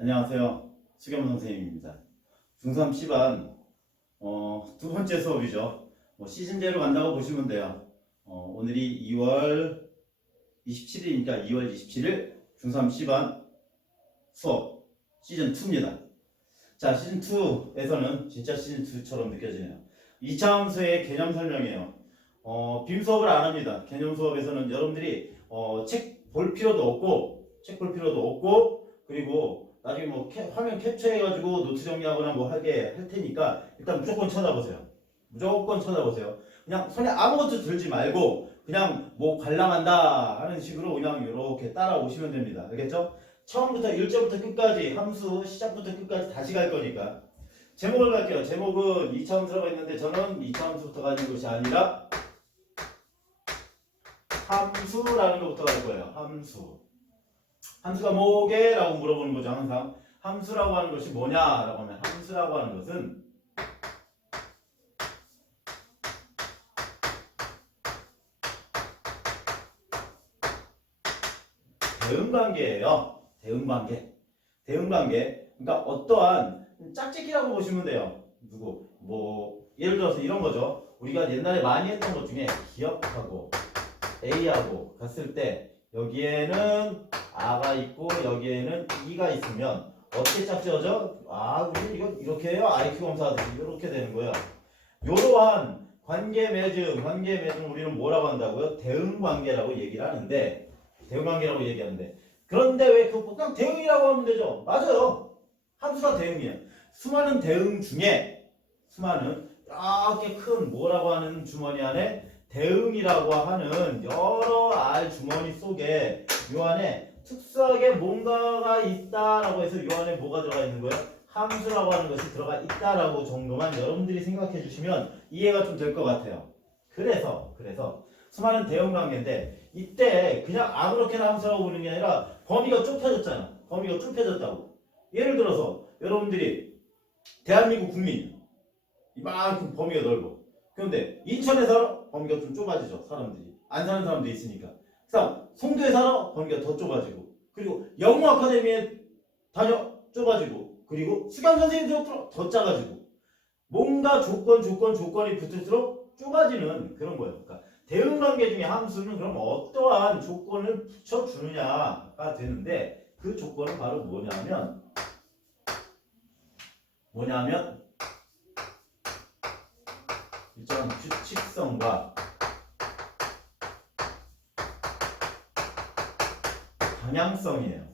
안녕하세요. 수겸 선생님입니다. 중3 C반 두 번째 수업이죠. 시즌제로 간다고 보시면 돼요. 오늘이 2월 27일이니까 2월 27일 중3 C반 수업 시즌2입니다. 자, 시즌2에서는 진짜 시즌2처럼 느껴지네요. 2차 함수의 개념 설명이에요. 빔 수업을 안 합니다. 개념 수업에서는 여러분들이 책 볼 필요도 없고 그리고 나중에 화면 캡처해가지고 노트 정리하거나 하게 할 테니까 일단 무조건 쳐다보세요. 그냥 손에 아무것도 들지 말고 그냥 관람한다 하는 식으로 그냥 이렇게 따라오시면 됩니다. 알겠죠? 처음부터 1절부터 끝까지 함수 시작부터 끝까지 다시 갈 거니까 제목을 갈게요. 제목은 2차 함수라고 했는데 저는 2차 함수부터 가는 것이 아니라 함수라는 것부터 갈 거예요. 함수가 뭐게? 라고 물어보는 거죠. 항상 함수라고 하는 것이 뭐냐 라고 하면 함수라고 하는 것은 대응관계예요. 대응관계. 그러니까 어떠한 짝짓기라고 보시면 돼요. 예를 들어서 이런 거죠. 우리가 옛날에 많이 했던 것 중에 기억하고 A하고 갔을 때 여기에는 R가 있고 여기에는 E가 있으면 어떻게 짝지어져? 우리 이거 이렇게 해요. IQ 검사하듯이 이렇게 되는 거예요. 이러한 관계 맺음 우리는 뭐라고 한다고요? 대응관계라고 얘기하는데 그런데 왜 그냥 대응이라고 하면 되죠? 맞아요. 함수가 대응이에요. 수많은 대응 중에 이렇게 큰 뭐라고 하는 주머니 안에 대응이라고 하는 여러 알 주머니 속에 요 안에 특수하게 뭔가가 있다라고 해서 요 안에 뭐가 들어가 있는 거예요? 함수라고 하는 것이 들어가 있다라고 정도만 여러분들이 생각해 주시면 이해가 좀 될 것 같아요. 그래서 수많은 대응 관계인데 이때 그냥 아무렇게나 함수라고 보는 게 아니라 범위가 좁혀졌다고. 예를 들어서 여러분들이 대한민국 국민 이만큼 범위가 넓어. 그런데 인천에 살아? 범위가 좀 좁아지죠. 사람들이 안 사는 사람도 있으니까. 그다음 송도에 살아? 범위가 더 좁아지고, 그리고 영어 아카데미에 다녀? 좁아지고, 그리고 수강 선생님 들어 더 작아지고, 뭔가 조건이 붙을수록 좁아지는 그런 거예요. 그러니까 대응관계 중에 함수는 그럼 어떠한 조건을 붙여주느냐가 되는데 그 조건은 바로 뭐냐면 일정한 규칙성과 방향성이에요.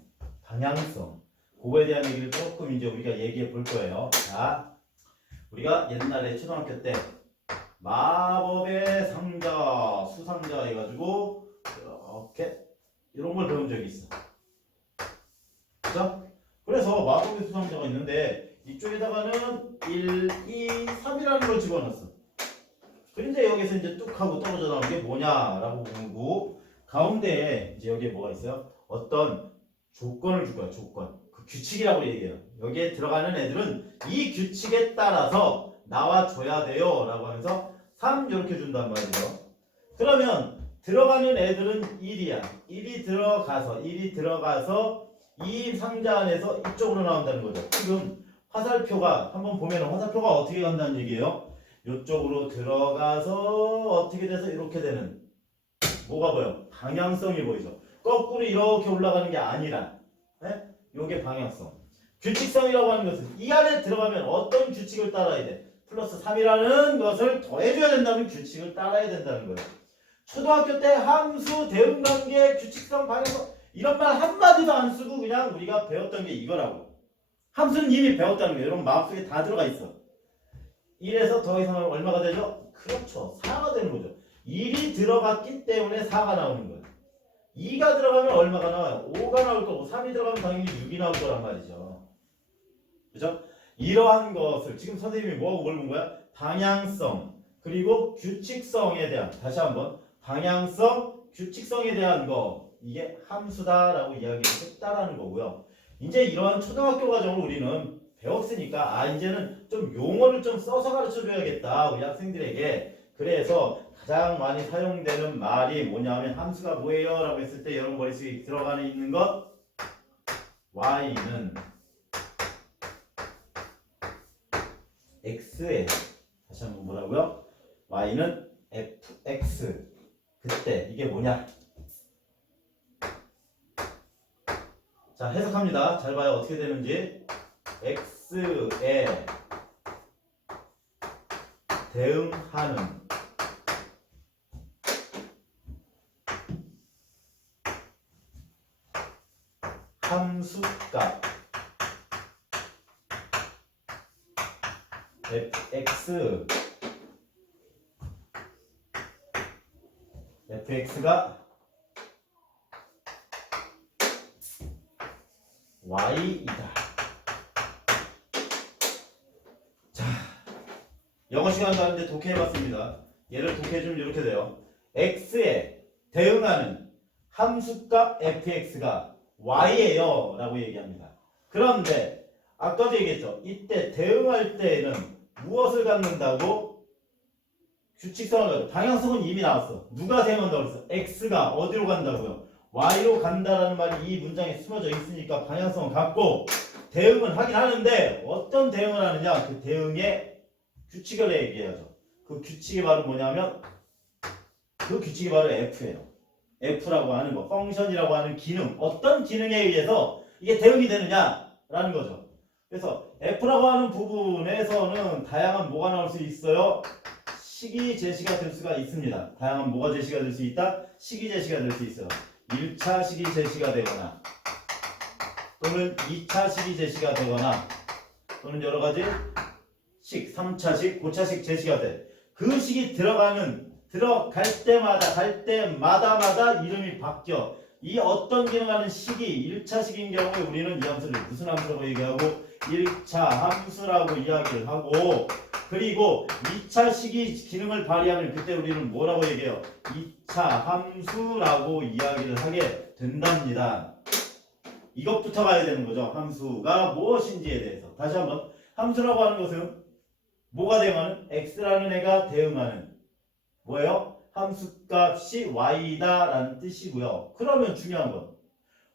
방향성. 그거에 대한 얘기를 조금 이제 우리가 얘기해 볼 거예요. 자, 우리가 옛날에 초등학교 때 마법의 상자, 수상자 해가지고 이렇게 이런 걸 배운 적이 있어. 그죠? 그래서 마법의 수상자가 있는데 이쪽에다가는 1, 2, 3이라는 걸 집어넣었어. 그런데 여기서 이제 뚝 하고 떨어져 나오는 게 뭐냐라고 보고 가운데에 이제 여기에 뭐가 있어요? 어떤 조건을 줄 거야. 조건. 그 규칙이라고 얘기해요. 여기에 들어가는 애들은 이 규칙에 따라서 나와줘야 돼요 라고 하면서 3 이렇게 준단 말이죠. 그러면 들어가는 애들은 1이야. 1이 들어가서 이 상자 안에서 이쪽으로 나온다는 거죠. 지금 화살표가 한번 보면 화살표가 어떻게 간다는 얘기예요. 이쪽으로 들어가서 어떻게 돼서 이렇게 되는 뭐가 보여? 방향성이 보이죠. 거꾸로 이렇게 올라가는 게 아니라 요게 방향성. 규칙성이라고 하는 것은 이 안에 들어가면 어떤 규칙을 따라야 돼? 플러스 3이라는 것을 더해줘야 된다는 규칙을 따라야 된다는 거예요. 초등학교 때 함수, 대응관계, 규칙성, 방향성 이런 말 한마디도 안 쓰고 그냥 우리가 배웠던 게 이거라고. 함수는 이미 배웠다는 거예요. 여러분 마음속에 다 들어가 있어. 1에서 더 이상은 얼마가 되죠? 그렇죠. 4가 되는 거죠. 1이 들어갔기 때문에 4가 나오는 거예요. 2가 들어가면 얼마가 나와요? 5가 나올 거고 3이 들어가면 당연히 6이 나올 거란 말이죠. 그죠? 이러한 것을 지금 선생님이 뭐하고 뭘 본 거야? 방향성 그리고 규칙성에 대한 다시 한번 방향성, 규칙성에 대한 거 이게 함수다라고 이야기를 했다라는 거고요. 이제 이러한 초등학교 과정을 우리는 배웠으니까 이제는 좀 용어를 좀 써서 가르쳐 줘야겠다 우리 학생들에게. 그래서 가장 많이 사용되는 말이 뭐냐면 함수가 뭐예요? 라고 했을 때 여러분 머릿속에 들어가는 있는 것 y는 x에 다시 한번 뭐라고요? y는 fx. 그때 이게 뭐냐? 자, 해석합니다. 잘 봐요. 어떻게 되는지. x에 대응하는 함수값 fx가 y이다. 자, 영어 시간 가는데 독해해봤습니다. 얘를 독해주면 이렇게 돼요. x에 대응하는 함수값 fx가 y예요 라고 얘기합니다. 그런데 아까도 얘기했죠. 이때 대응할 때에는 무엇을 갖는다고? 규칙성을 갖고. 방향성은 이미 나왔어. 누가 대응한다고 그랬어? x가 어디로 간다고요? y로 간다라는 말이 이 문장에 숨어져 있으니까 방향성을 갖고 대응은 하긴 하는데 어떤 대응을 하느냐? 그 대응의 규칙을 얘기해야죠. 그 규칙이 바로 뭐냐면 그 규칙이 바로 f예요. f라고 하는 거, 펑션이라고 하는 기능, 어떤 기능에 의해서 이게 대응이 되느냐라는 거죠. 그래서 f라고 하는 부분에서는 다양한 뭐가 나올 수 있어요? 식이 제시가 될 수가 있습니다. 다양한 뭐가 제시가 될 수 있다? 식이 제시가 될 수 있어요. 1차 식이 제시가 되거나 또는 2차 식이 제시가 되거나 또는 여러가지 식, 3차식, 고차식 제시가 돼. 그 식이 들어갈 때마다 이름이 바뀌어. 이 어떤 기능하는 식이 1차식인 경우에 우리는 이 함수를 무슨 함수라고 얘기하고 1차 함수라고 이야기를 하고 그리고 2차식이 기능을 발휘하면 그때 우리는 뭐라고 얘기해요? 2차 함수라고 이야기를 하게 된답니다. 이것부터 가야 되는 거죠. 함수가 무엇인지에 대해서. 다시 한번 함수라고 하는 것은 뭐가 대응하는? x라는 애가 대응하는 뭐예요? 함수값이 y다 라는 뜻이고요. 그러면 중요한 건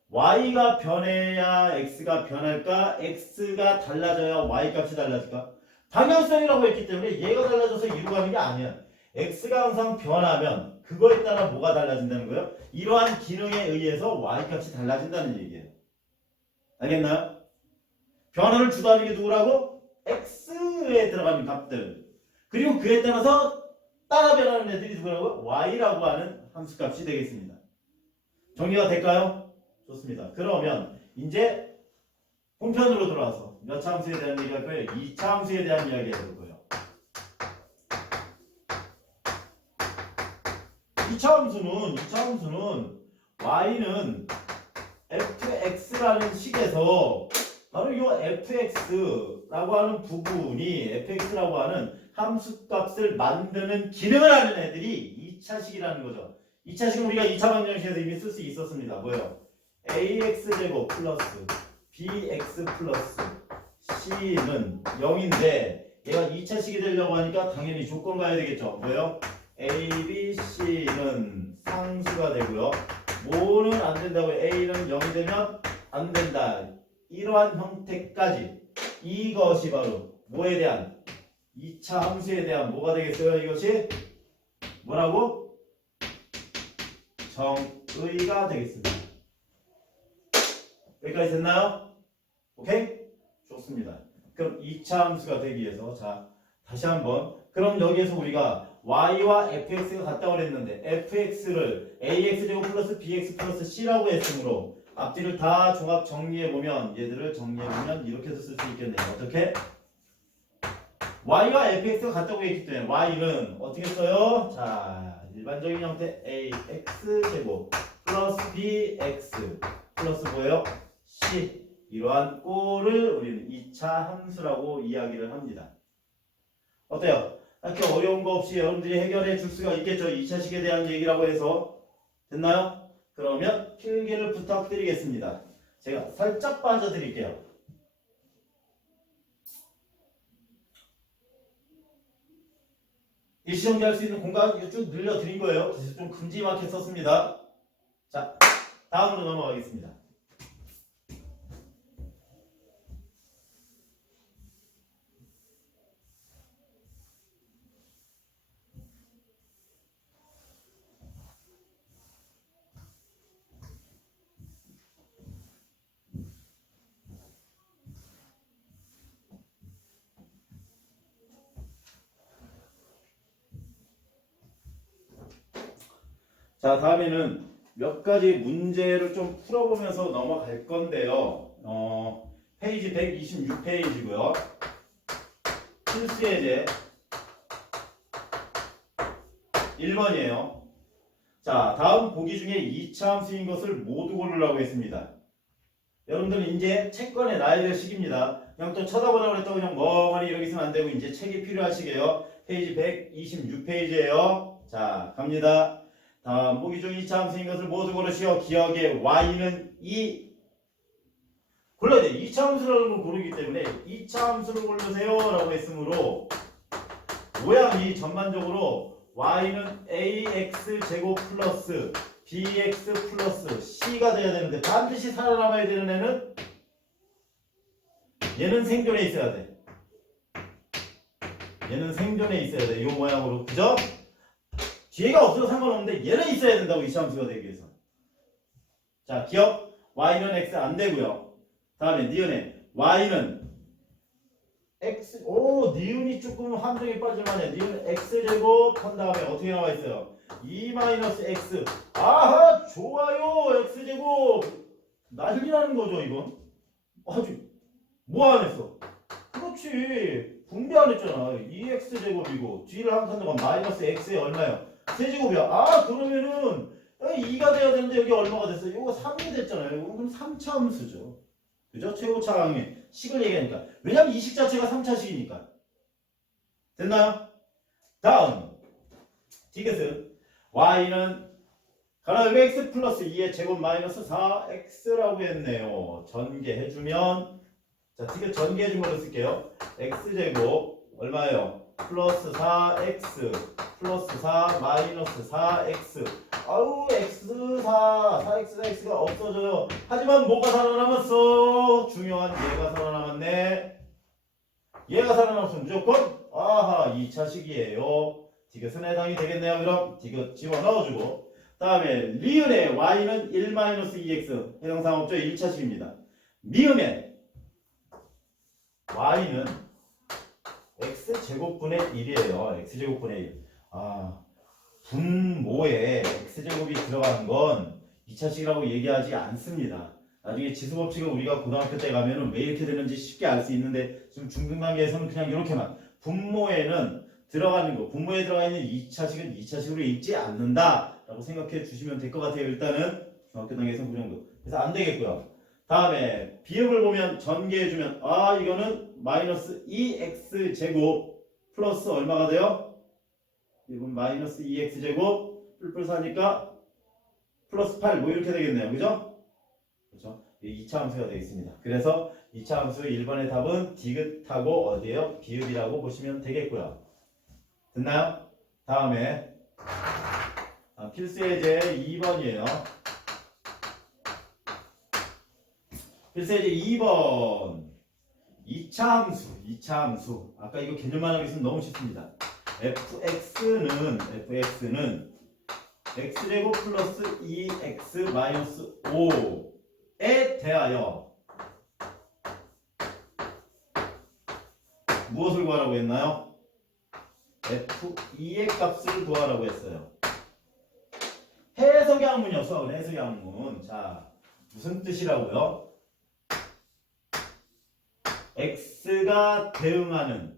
y가 변해야 x가 변할까? x가 달라져야 y값이 달라질까? 방향성이라고 했기 때문에 얘가 달라져서 이루 가는 게 아니야. x가 항상 변하면 그거에 따라 뭐가 달라진다는 거예요? 이러한 기능에 의해서 y값이 달라진다는 얘기예요. 알겠나요? 변화를 주도하는 게 누구라고? x에 들어가는 값들. 그리고 그에 따라서 따라 변하는 애들이 누구라고? y라고 하는 함수값이 되겠습니다. 정리가 될까요? 좋습니다. 그러면 이제 본편으로 돌아와서 몇 차 함수에 대한 얘기 할 거예요? 2차 함수에 대한 이야기 해볼 거예요. 2차 함수는 y는 fx라는 식에서 바로 이 fx라고 하는 부분이 fx라고 하는 함수값을 만드는 기능을 하는 애들이 2차식이라는 거죠. 2차식은 우리가 2차 방정식에서 이미 쓸 수 있었습니다. 뭐예요? ax제곱 플러스 bx 플러스 c는 0인데 얘가 2차식이 되려고 하니까 당연히 조건 가야 되겠죠. 뭐예요? a, b, c는 상수가 되고요. 뭐는 안 된다고요? a는 0이 되면 안 된다. 이러한 형태까지 이것이 바로 뭐에 대한 2차 함수에 대한 뭐가 되겠어요? 이것이 뭐라고? 정의가 되겠습니다. 여기까지 됐나요? 오케이? 좋습니다. 그럼 2차 함수가 되기 위해서 자 다시 한번 그럼 여기에서 우리가 y와 fx가 같다고 그랬는데 fx를 ax제곱 플러스 bx 플러스 c라고 했으므로 앞뒤를 다 종합 정리해보면 얘들을 정리해보면 이렇게도 쓸 수 있겠네요. 어떻게? y와 fx가 같다고 했기 때문에 y는 어떻게 써요? 자 일반적인 형태 ax제곱 플러스 bx 플러스 뭐예요? c 이러한 꼴을 우리는 2차 함수라고 이야기를 합니다. 어때요? 딱히 어려운 거 없이 여러분들이 해결해 줄 수가 있겠죠? 2차식에 대한 얘기라고 해서 됐나요? 그러면 필기를 부탁드리겠습니다. 제가 살짝 빠져드릴게요. 일시정지 할 수 있는 공간 쭉 늘려드린 거예요. 그래서 좀 큼지막하게 썼습니다. 자, 다음으로 넘어가겠습니다. 자, 다음에는 몇 가지 문제를 좀 풀어보면서 넘어갈 건데요. 페이지 126페이지고요. 필수 예제 1번이에요. 자, 다음 보기 중에 2차 함수인 것을 모두 고르라고 했습니다. 여러분들 이제 책 꺼내 놔야 될 시기입니다. 그냥 또 쳐다보라고 그랬다고 그냥 멍하니 이렇게 있으면 안 되고 이제 책이 필요하시게요. 페이지 126페이지예요. 자, 갑니다. 다음 보기 중 2차 함수인 것을 모두 고르시오. 기억에 y는 2 골라야 돼. 2차 함수라는 걸 고르기 때문에 2차 함수를 고르세요 라고 했으므로 모양이 전반적으로 y는 ax 제곱 플러스 bx 플러스 c가 돼야 되는데 반드시 살아남아야 되는 애는 얘는 생존에 있어야 돼. 얘는 생존에 있어야 돼. 이 모양으로. 그죠? 뒤에가 없어도 상관없는데 얘는 있어야 된다고 2차 함수가 되기 위해서. 자, 기억. y는 x 안 되고요. 다음에 니은에 y는 x. 오, 니은이 조금 함정에 빠질만해. 니은 x제곱 한 다음에 어떻게 나와 있어요? 2-x. 아하, 좋아요. x제곱. 난리나는 거죠, 이건. 아주 뭐 안 했어? 그렇지. 분배 안 했잖아. 2x제곱이고 뒤를 한 칸 더가 마이너스 x에 얼마예요? 세제곱이야. 아, 그러면은 2가 돼야 되는데 여기 얼마가 됐어요? 이거 3이 됐잖아요. 이거 그럼 3차 함수죠. 그죠? 최고차 강의 식을 얘기하니까. 왜냐면 이 식 자체가 3차식이니까. 됐나요? 다음 디귿은 y는 가로 x 플러스 2의 제곱 마이너스 4x라고 했네요. 전개해주면 자, 디귿 전개해준 걸로 쓸게요. x제곱 얼마예요? 플러스 4x 플러스 4 마이너스 4x. 아우 x4 4x x가 없어져요. 하지만 뭐가 살아남았어? 중요한 얘가 살아남았네. 얘가 살아남았으면 무조건 아하 2차식이에요. 디귿은 해당이 되겠네요. 그럼 디귿 집어넣어주고 다음에 리은의 y는 1-2x 해당사항 없죠? 1차식입니다. 미음의 y는 x제곱분의 1이에요. x제곱분의 1. 아, 분모에 x제곱이 들어가는 건 2차식이라고 얘기하지 않습니다. 나중에 지수법칙을 우리가 고등학교 때 가면은 왜 이렇게 되는지 쉽게 알 수 있는데 지금 중등 단계에서는 그냥 이렇게만 분모에는 들어가는 거, 분모에 들어가 있는 2차식은 2차식으로 읽지 않는다 라고 생각해 주시면 될 것 같아요. 일단은 중학교 단계에서는 그 정도. 그래서 안 되겠고요. 다음에 비읍을 보면 전개해주면 아, 이거는 마이너스 2x 제곱 플러스 얼마가 돼요? 이건 마이너스 2x 제곱 뿔뿔 사니까 플러스 8 뭐 이렇게 되겠네요. 그죠? 그렇죠? 2차 함수가 되겠습니다. 그래서 2차 함수 1번의 답은 디귿하고 어디에요? 비읍이라고 보시면 되겠고요. 됐나요? 다음에 필수 예제 2번이에요. 필수 예제 2번 2차 함수. 아까 이거 개념만 하고 있으면 너무 쉽습니다. fx는 x제곱 플러스 2x 마이너스 5에 대하여 무엇을 구하라고 했나요? f2의 값을 구하라고 했어요. 해석의 항문이었어. 해석의 항문. 자, 무슨 뜻이라고요? x가 대응하는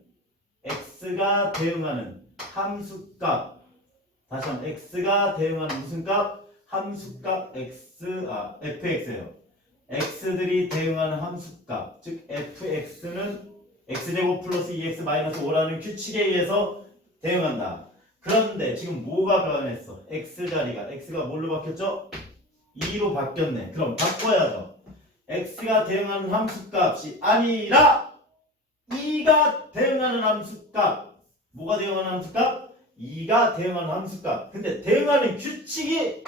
함수값. 다시 한번 x가 대응하는 무슨 값? 함수값 fx예요. x들이 대응하는 함수값. 즉 fx는 x제곱 플러스 2x 마이너스 5라는 규칙에 의해서 대응한다. 그런데 지금 뭐가 변했어? x 자리가 x가 뭘로 바뀌었죠? 2로 바뀌었네. 그럼 바꿔야죠. x가 대응하는 함수값이 아니라 2가 대응하는 함수값. 뭐가 대응하는 함수값? 2가 대응하는 함수값. 근데 대응하는 규칙이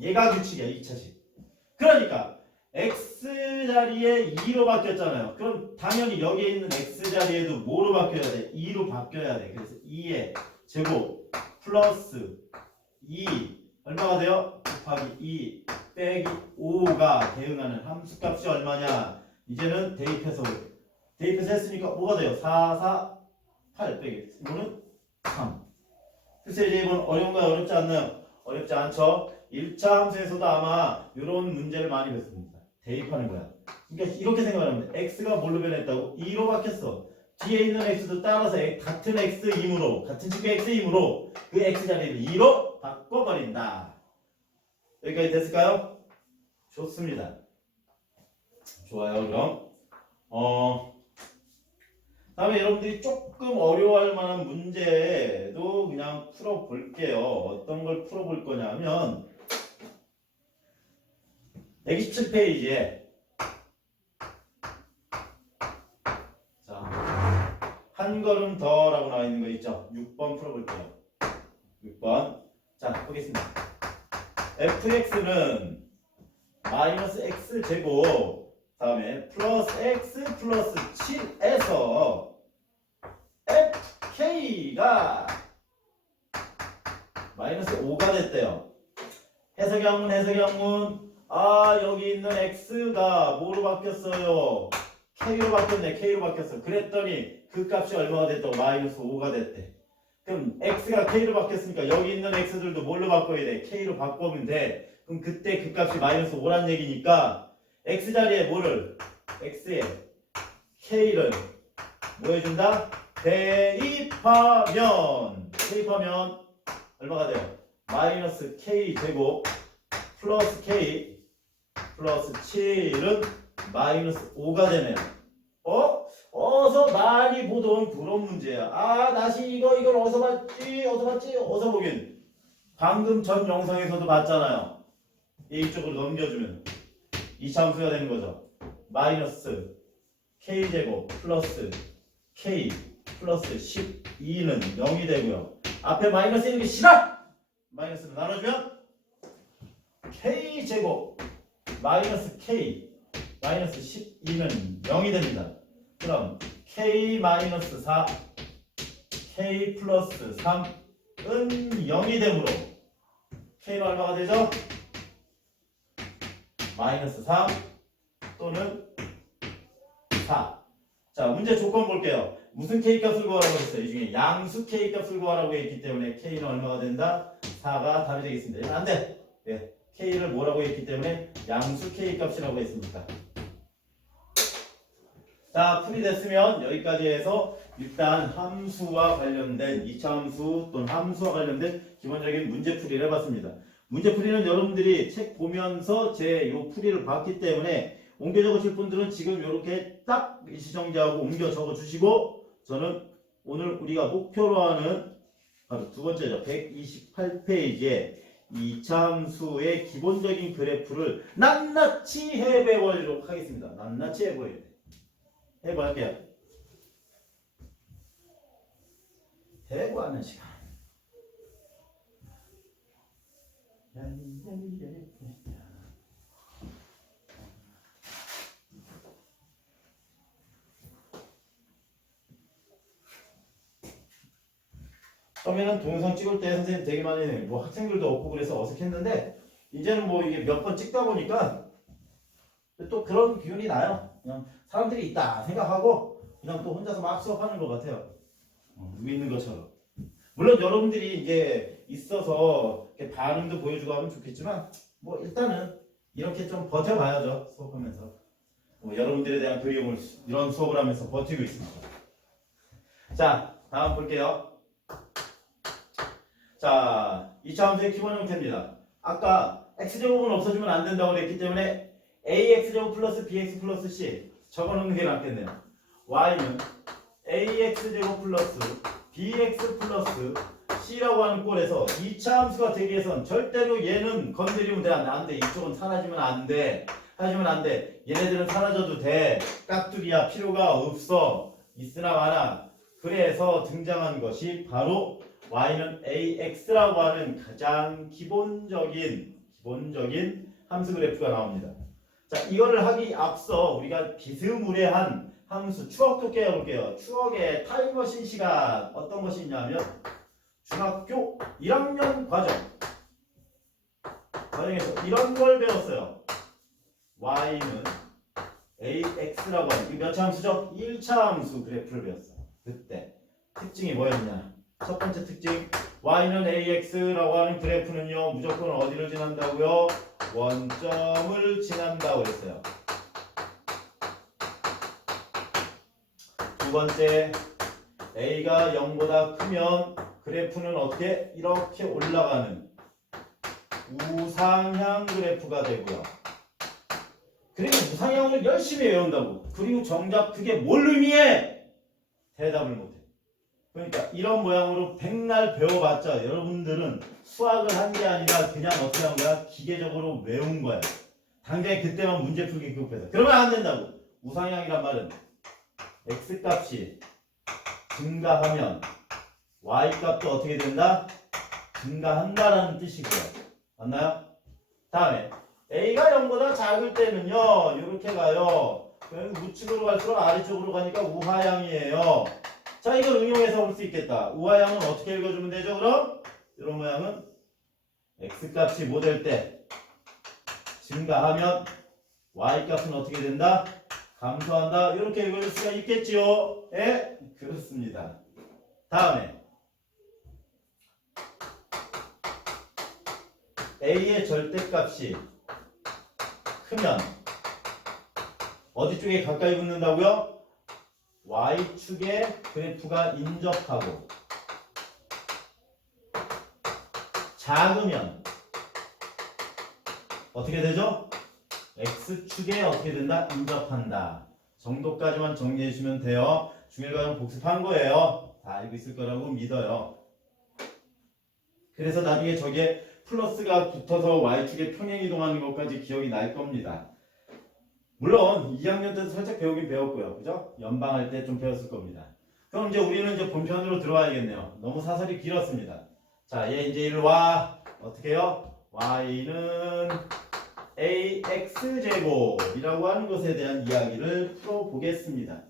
얘가 규칙이야. 2차식. 그러니까 x 자리에 2로 바뀌었잖아요. 그럼 당연히 여기에 있는 x 자리에도 뭐로 바뀌어야 돼? 2로 바뀌어야 돼. 그래서 2의 제곱 플러스 2 얼마가 돼요? 곱하기 2 빼기 5가 대응하는 함수값이 얼마냐? 이제는 대입해서 했으니까 뭐가 돼요? 4, 8 빼기 이거는 3. 글쎄 이제 이건 어려운가요? 어렵지 않나요? 어렵지 않죠? 1차 함수에서도 아마 이런 문제를 많이 뵀습니다. 대입하는 거야. 그러니까 이렇게 생각하면 돼. x가 뭘로 변했다고? 2로 바뀌었어. 뒤에 있는 x도 따라서 같은 x이므로 같은 식의 x이므로 그 x 자리를 2로 바꿔버린다. 여기까지 됐을까요? 좋습니다. 좋아요. 그럼 다음에 여러분들이 조금 어려워할 만한 문제도 그냥 풀어볼게요. 어떤 걸 풀어볼 거냐면 127페이지에 자, 한 걸음 더라고 나와 있는 거 있죠? 6번 풀어볼게요. 6번. 자, 보겠습니다. fx는 마이너스 x제곱 다음에 플러스 x 플러스 7에서 fk가 마이너스 5가 됐대요. 해석양문 여기 있는 x가 뭐로 바뀌었어요? k로 바뀌었네. k로 바뀌었어. 그랬더니 그 값이 얼마가 됐다고? 마이너스 5가 됐대. 그럼 x가 k로 바뀌었으니까 여기 있는 x들도 뭘로 바꿔야 돼? k로 바꾸면 돼. 그럼 그때 그 값이 마이너스 5란 얘기니까 x 자리에 뭐를? x에 k를 뭐 해준다? 대입하면 얼마가 돼요? 마이너스 k 제곱 플러스 k 플러스 7은 마이너스 5가 되네요. 어서 많이 보던 그런 문제야. 다시 이걸 어디서 봤지? 어디서 보긴. 방금 전 영상에서도 봤잖아요. 이쪽으로 넘겨주면 2차 함수가 되는 거죠. 마이너스 k제곱 플러스 k 플러스 12는 0이 되고요. 앞에 마이너스 있는 게 싫어! 마이너스로 나눠주면 k제곱 마이너스 k 마이너스 12는 0이 됩니다. 그럼 k 마이너스 4 k 플러스 3은 0이 되므로 k는 얼마가 되죠? 마이너스 3 또는 4. 자, 문제 조건 볼게요. 무슨 k 값을 구하라고 했어요? 이 중에 양수 k 값을 구하라고 했기 때문에 k는 얼마가 된다? 4가 답이 되겠습니다. 안 돼. 예. k를 뭐라고 했기 때문에 양수 k 값이라고 했으니까. 자, 풀이 됐으면 여기까지 해서 일단 함수와 관련된 2차 함수 또는 함수와 관련된 기본적인 문제풀이를 해봤습니다. 문제풀이는 여러분들이 책 보면서 제 요 풀이를 봤기 때문에 옮겨 적으실 분들은 지금 이렇게 딱 일시정지하고 옮겨 적어 주시고, 저는 오늘 우리가 목표로 하는 바로 두 번째죠. 128페이지에 2차 함수의 기본적인 그래프를 낱낱이 해보도록 하겠습니다. 낱낱이 해볼게요. 해보하는 시간. 처음에는 동영상 찍을 때 선생님 되게 많이 뭐 학생들도 없고 그래서 어색했는데, 이제는 뭐 이게 몇 번 찍다 보니까 또 그런 기운이 나요. 그냥 사람들이 있다 생각하고 그냥 또 혼자서 막 수업하는 것 같아요. 누구 있는 것처럼. 물론 여러분들이 이게 있어서 이렇게 반응도 보여주고 하면 좋겠지만, 뭐 일단은 이렇게 좀 버텨봐야죠. 수업하면서. 여러분들에 대한 그리움을 이런 수업을 하면서 버티고 있습니다. 자, 다음 볼게요. 자, 2차 함수의 기본 형태입니다. 아까 x제곱은 없어지면 안 된다고 그랬기 때문에 ax제곱 플러스 bx 플러스 c 적어놓는 게 낫겠네요. y는 ax제곱 플러스 bx 플러스 c라고 하는 꼴에서 2차 함수가 되기 위해선 절대로 얘는 건드리면 안 돼. 이쪽은 사라지면 안 돼. 얘네들은 사라져도 돼. 깍두기야 필요가 없어. 있으나 마나. 그래서 등장한 것이 바로 y는 ax라고 하는 가장 기본적인 함수 그래프가 나옵니다. 자, 이거를 하기 앞서 우리가 비스무리한 함수 추억도 깨워볼게요. 추억의 타임머신 시간 어떤 것이 있냐면 중학교 1학년 과정에서 이런 걸 배웠어요. y는 ax라고 하는 이 몇 차 함수죠? 1차 함수 그래프를 배웠어요. 그때 특징이 뭐였냐? 첫 번째 특징, y는 ax라고 하는 그래프는요 무조건 어디를 지난다고요? 원점을 지난다고 했어요. 두 번째, a가 0보다 크면 그래프는 어떻게? 이렇게 올라가는 우상향 그래프가 되고요. 그리고 우상향을 열심히 외운다고. 그리고 정작 그게 뭘 의미해? 대답을 못해. 그러니까 이런 모양으로 백날 배워봤자 여러분들은 수학을 한 게 아니라 그냥 어떻게 한 거야? 기계적으로 외운 거야. 당장에 그때만 문제 풀기 급해서. 그러면 안 된다고. 우상향이란 말은 x값이 증가하면 y값도 어떻게 된다? 증가한다라는 뜻이고요. 맞나요? 다음에 a가 0보다 작을 때는요. 이렇게 가요. 우측으로 갈수록 아래쪽으로 가니까 우하향이에요. 자, 이걸 응용해서 볼 수 있겠다. 우하향은 어떻게 읽어주면 되죠? 그럼 이런 모양은 x값이 뭐 될 때 증가하면 y값은 어떻게 된다? 감소한다. 이렇게 읽을 수가 있겠지요? 예? 그렇습니다. 다음에 a의 절대값이 크면 어디 쪽에 가까이 붙는다고요? y축에 그래프가 인접하고 작으면 어떻게 되죠? x축에 어떻게 된다? 인접한다. 정도까지만 정리해 주시면 돼요. 중일과정 복습한 거예요. 다 알고 있을 거라고 믿어요. 그래서 나중에 저게 플러스가 붙어서 y축에 평행이동하는 것까지 기억이 날 겁니다. 물론 2학년 때도 살짝 배우긴 배웠고요. 그죠? 연방할 때 좀 배웠을 겁니다. 그럼 이제 우리는 이제 본편으로 들어와야겠네요. 너무 사설이 길었습니다. 자, 얘 이제 이리 와. 어떻게 해요? y는 ax제곱이라고 하는 것에 대한 이야기를 풀어보겠습니다.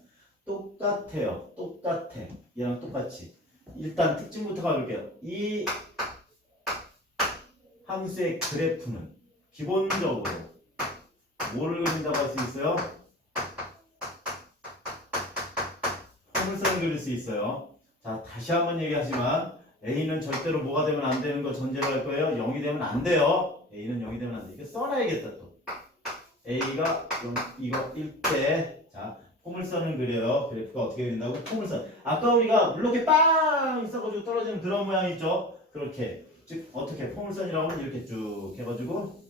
똑같아요. 똑같아. 얘랑 똑같이. 일단 특징부터 가볼게요. 이 함수의 그래프는 기본적으로 뭐를 그린다고 할 수 있어요? 포물선을 그릴 수 있어요. 자, 다시 한번 얘기하지만 A는 절대로 뭐가 되면 안 되는 거 전제로 할 거예요. 0이 되면 안 돼요. A는 0이 되면 안 돼. 이거 써놔야겠다 또. A가 이거 1대 자, 포물선을 그려요. 그래프가 어떻게 그린다고? 포물선. 아까 우리가 물로게 빵 있어가지고 떨어지는 그런 모양 있죠? 그렇게. 즉 어떻게 포물선이라고 하면 이렇게 쭉 해가지고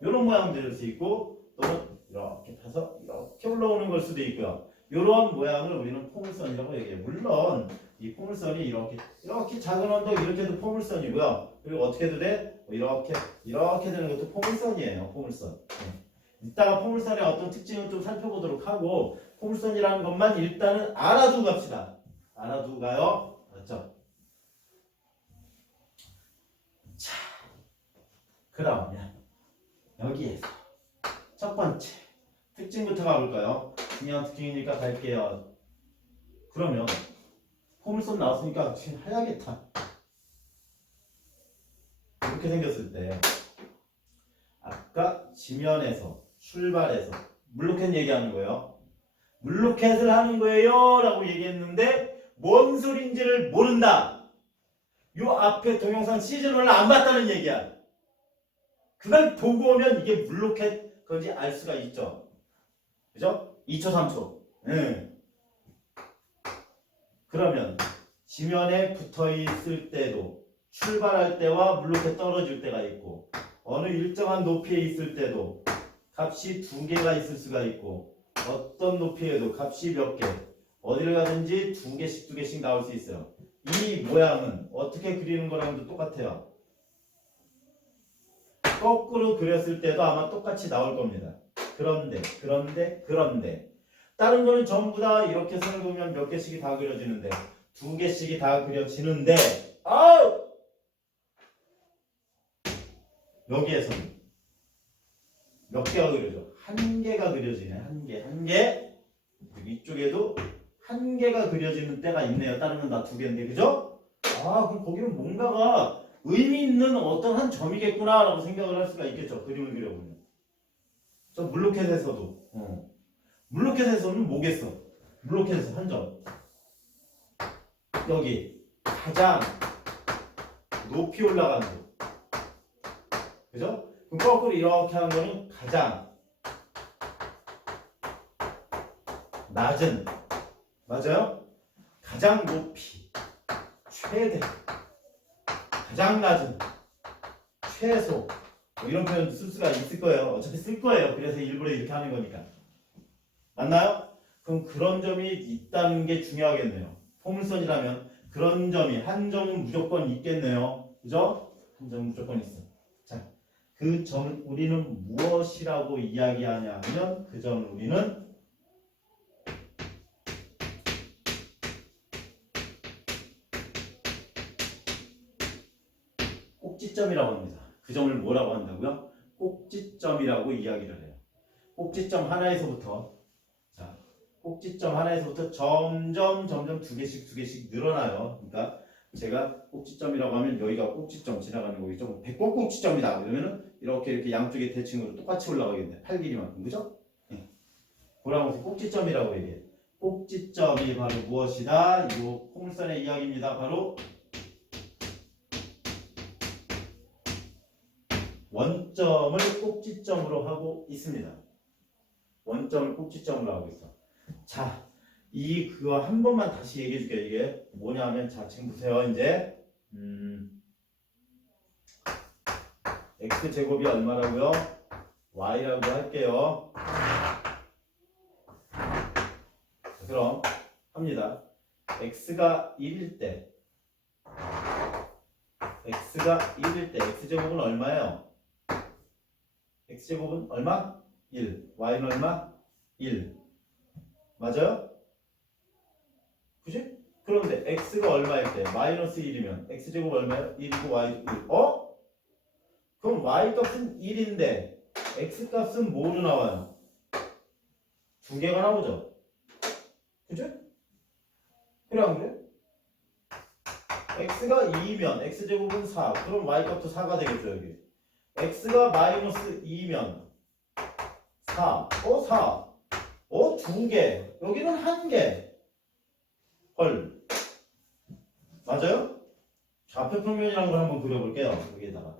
이런 모양 될 수 있고 또는 이렇게 파서 이렇게 올라오는 걸 수도 있고요. 이런 모양을 우리는 포물선이라고 얘기해요. 물론 이 포물선이 이렇게 작은 언덕 이렇게 해도 포물선이고요. 그리고 어떻게 해도 돼? 이렇게 되는 것도 포물선이에요. 포물선. 네. 이따가 포물선의 어떤 특징을 좀 살펴보도록 하고 포물선이라는 것만 일단은 알아두고 갑시다. 알아두고 가요. 맞죠? 자, 그러면 여기에서 첫 번째 특징부터 가볼까요? 중요한 특징이니까 갈게요. 그러면 포물선 나왔으니까 지금 해야겠다. 이렇게 생겼을 때 아까 지면에서 출발해서 물로켓 얘기하는 거예요. 물로켓을 하는 거예요 라고 얘기했는데 뭔 소린지를 모른다. 요 앞에 동영상 시즌1 안 봤다는 얘기야. 그걸 보고 오면 이게 물로켓 건지 알 수가 있죠. 그죠? 2초 3초. 네. 그러면 지면에 붙어 있을 때도 출발할 때와 물로켓 떨어질 때가 있고 어느 일정한 높이에 있을 때도 값이 두 개가 있을 수가 있고 어떤 높이에도 값이 몇 개 어디를 가든지 두 개씩 나올 수 있어요. 이 모양은 어떻게 그리는 거랑도 똑같아요. 거꾸로 그렸을 때도 아마 똑같이 나올 겁니다. 그런데 다른 거는 전부 다 이렇게 선을 그으면 몇 개씩이 다 그려지는데 두 개씩이 다 그려지는데 여기에서는 몇 개가 그려져? 한 개가 그려지네. 한 개. 위쪽에도 한 개가 그려지는 때가 있네요. 다른 건 다 두 개인데, 그죠? 그럼 거기는 뭔가가 의미 있는 어떤 한 점이겠구나라고 생각을 할 수가 있겠죠. 그림을 그려보면. 저 물로켓에서도. 물로켓에서는 뭐겠어? 물로켓에서 한 점. 여기. 가장 높이 올라가는 곳. 그죠? 그럼 거꾸로 이렇게 하는 거는 가장 낮은, 맞아요? 가장 높이, 최대, 가장 낮은, 최소, 뭐 이런 표현 쓸 수가 있을 거예요. 어차피 쓸 거예요. 그래서 일부러 이렇게 하는 거니까. 맞나요? 그럼 그런 점이 있다는 게 중요하겠네요. 포물선이라면 그런 점이 한 점은 무조건 있겠네요. 그죠? 한 점은 무조건 있어. 자, 그 점을 우리는 무엇이라고 이야기하냐 하면 그 점을 우리는 꼭지점이라고 합니다. 그 점을 뭐라고 한다고요? 꼭지점이라고 이야기를 해요. 꼭지점 하나에서부터, 자, 꼭지점 하나에서부터 점점 두 개씩 늘어나요. 그러니까 제가 꼭지점이라고 하면 여기가 꼭지점 지나가는 거겠죠. 백곡 꼭지점이다. 그러면은 이렇게 양쪽의 대칭으로 똑같이 올라가겠네. 팔 길이만큼, 그죠? 예. 그라고 해서 꼭지점이라고 얘기해. 꼭지점이 바로 무엇이다? 이 포물선의 이야기입니다. 바로 원점을 꼭지점으로 하고 있습니다. 원점을 꼭지점으로 하고 있어. 자, 그거 한 번만 다시 얘기해 줄게요. 이게 뭐냐면, 자, 지금 보세요. 이제 x제곱이 얼마라고요? y라고 할게요. 그럼 합니다. x가 1일 때 x제곱은 얼마예요? x제곱은 얼마? 1. y는 얼마? 1. 맞아요? 그치? 그런데 x가 얼마일 때? 마이너스 1이면 x제곱 얼마예요? 1이고 y도 1. 그럼 y값은 1인데 x값은 뭐로 나와요? 두 개가 나오죠? 그치? 그래 안 그래? x가 2면 x제곱은 4. 그럼 y값도 4가 되겠죠, 여기. x가 마이너스 2면 4. 4. 두 개. 여기는 한 개. 헐. 맞아요? 좌표 평면이라는 걸 한번 그려볼게요. 여기에다가.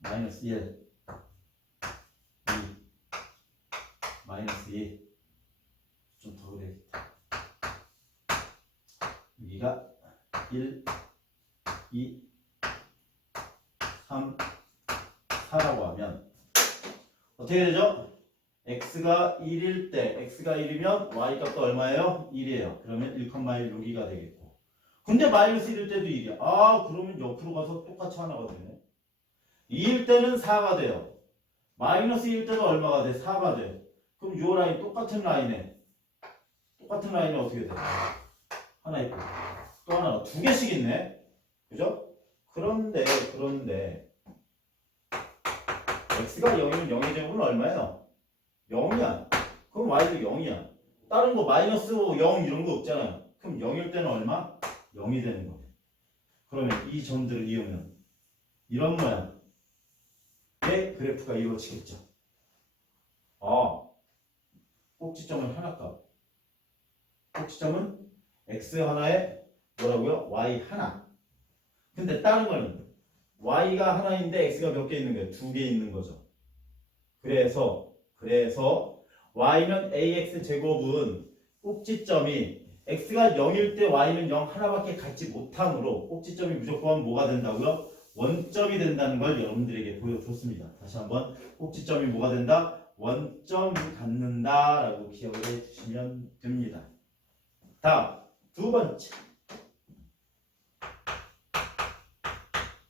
마이너스 1. 마이너스 2. 좀 더 그려야겠다. 여기가 1, 2, 3, 4라고 하면 어떻게 되죠? x가 1일 때, x가 1이면 y값도 얼마예요? 1이에요. 그러면 1,1 여기가 되겠고. 근데 마이너스 1일 때도 1이야. 그러면 옆으로 가서 똑같이 하나가 되네. 2일 때는 4가 돼요. 마이너스 1일 때도 얼마가 돼? 4가 돼. 그럼 요 라인 똑같은 라인에 어떻게 돼? 하나 있고 또 하나 두 개씩 있네. 그죠? 그런데 x가 0이면 0의 제곱은 얼마예요? 0이야. 그럼 y도 0이야. 다른 거 마이너스 0 이런 거 없잖아요. 그럼 0일 때는 얼마? 0이 되는 거네. 그러면 이 점들을 이으면 이런 모양의 그래프가 이루어지겠죠. 꼭지점은 하나값. 꼭지점은 x 하나에 뭐라고요? y 하나. 근데 다른 거는 y가 하나인데 x가 몇 개 있는 거예요? 두 개 있는 거죠. 그래서 y는 ax 제곱은 꼭지점이 x가 0일 때 y는 0 하나밖에 갖지 못하므로 꼭지점이 무조건 뭐가 된다고요? 원점이 된다는 걸 여러분들에게 보여줬습니다. 다시 한번 꼭지점이 뭐가 된다? 원점을 갖는다 라고 기억을 해주시면 됩니다. 다음 두 번째,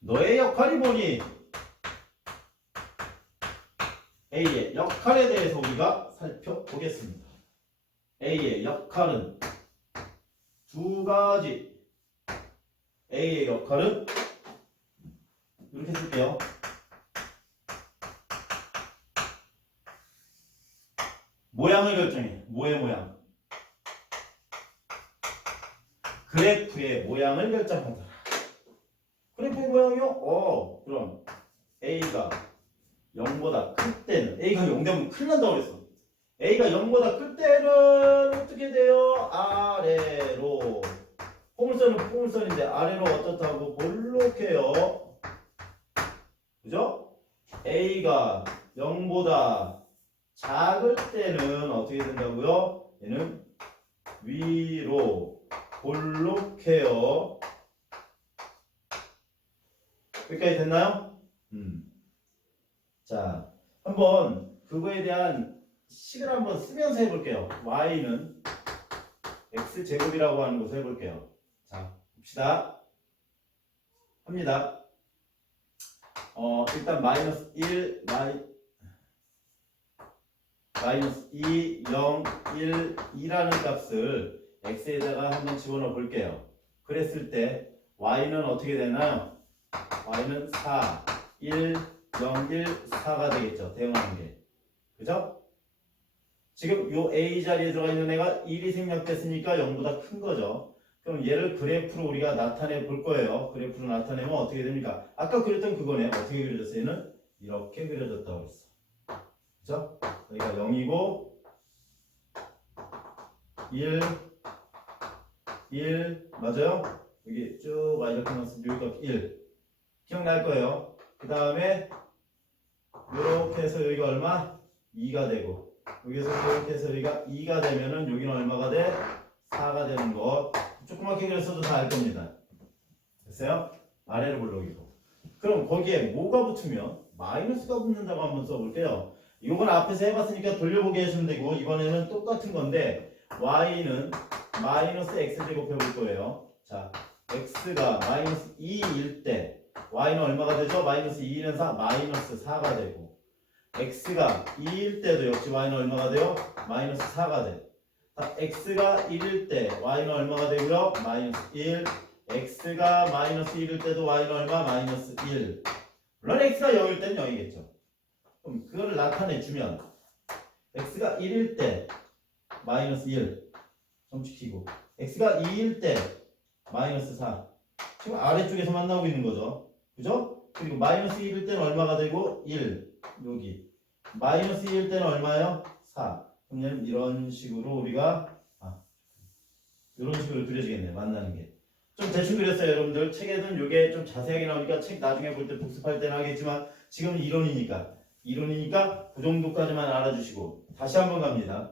너의 역할이 뭐니? A의 역할에 대해서 우리가 살펴보겠습니다. A의 역할은 두 가지. A의 역할은 이렇게 쓸게요. 모양을 결정해. 뭐의 모양? 그래프의 모양을 결정한다. 그래프의 모양이요? 그럼 A가 0보다 클 때는 a가 0 되면 큰일 난다고 그랬어. a가 0보다 클 때는 어떻게 돼요? 아래로 포물선은 포물선인데 아래로 어떻다고 볼록해요. 그죠? a가 0보다 작을 때는 어떻게 된다고요? 얘는 위로 볼록해요. 여기까지 됐나요? 자, 한번 그거에 대한 식을 한번 쓰면서 해볼게요. y는 x제곱이라고 하는 것을 해볼게요. 자, 봅시다. 합니다. 일단 마이너스 1, 마이너스 2, 0, 1, 2라는 값을 x에다가 한번 집어넣어 볼게요. 그랬을 때 y는 어떻게 되나요? y는 4, 1, 0, 1, 4가 되겠죠. 대응하는 게. 그죠? 지금 요 a 자리에 들어가 있는 애가 1이 생략됐으니까 0보다 큰 거죠. 그럼 얘를 그래프로 우리가 나타내 볼 거예요. 그래프로 나타내면 어떻게 됩니까? 아까 그렸던 그거네. 어떻게 그려졌어요? 얘는 이렇게 그려졌다고 했어. 그죠? 여기가 0이고 1 맞아요? 여기 쭉 이렇게 넣었으면 여기가 1 기억날 거예요. 그 다음에 이렇게 해서 여기가 얼마? 2가 되고 여기서 이렇게 해서 여기가 2가 되면은 여기는 얼마가 돼? 4가 되는 것 조그맣게 그렸어도 다 알 겁니다. 됐어요? 아래로 볼록이고 그럼 거기에 뭐가 붙으면 마이너스가 붙는다고 한번 써볼게요. 이건 앞에서 해봤으니까 돌려보기 하시면 되고 이번에는 똑같은 건데 y는 마이너스 x제곱 해볼 거예요. 자, x가 마이너스 2일 때 y는 얼마가 되죠? 마이너스 2는 4, 마이너스 4가 되고 x가 2일 때도 역시 y는 얼마가 돼요? 마이너스 4가 돼. 자, x가 1일 때 y는 얼마가 되고요? 마이너스 1. x가 마이너스 1일 때도 y는 얼마? 마이너스 1. 물론 x가 0일 때는 0이겠죠. 그럼 그거를 나타내주면 x가 1일 때 마이너스 1 점치키고 x가 2일 때 마이너스 4 지금 아래쪽에서만 나오고 있는 거죠. 그죠? 그리고 마이너스 1일 때는 얼마가 되고 1 여기 마이너스 2일 때는 얼마예요? 4 그럼 이런 식으로 우리가 이런 식으로 그려지겠네요. 만나는 게 좀 대충 그렸어요. 여러분들 책에는 이게 좀 자세하게 나오니까 책 나중에 볼 때 복습할 때는 하겠지만 지금은 이론이니까 그 정도까지만 알아주시고 다시 한번 갑니다.